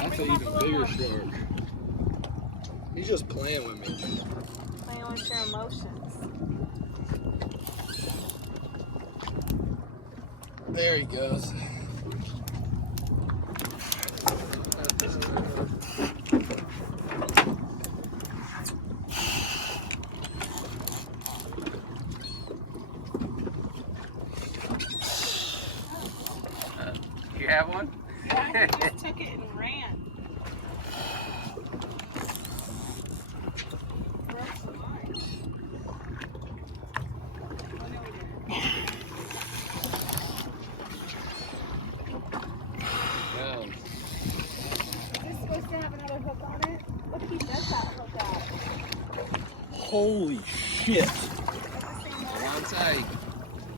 That's an even bigger shark. He's just playing with me. Playing with your emotions. There he goes. You have one? Yeah, he just took it and ran. Broke the line. Oh, no, he didn't. No. Is this supposed to have another hook on it? Look, he does that hook out. Holy shit. Alongside.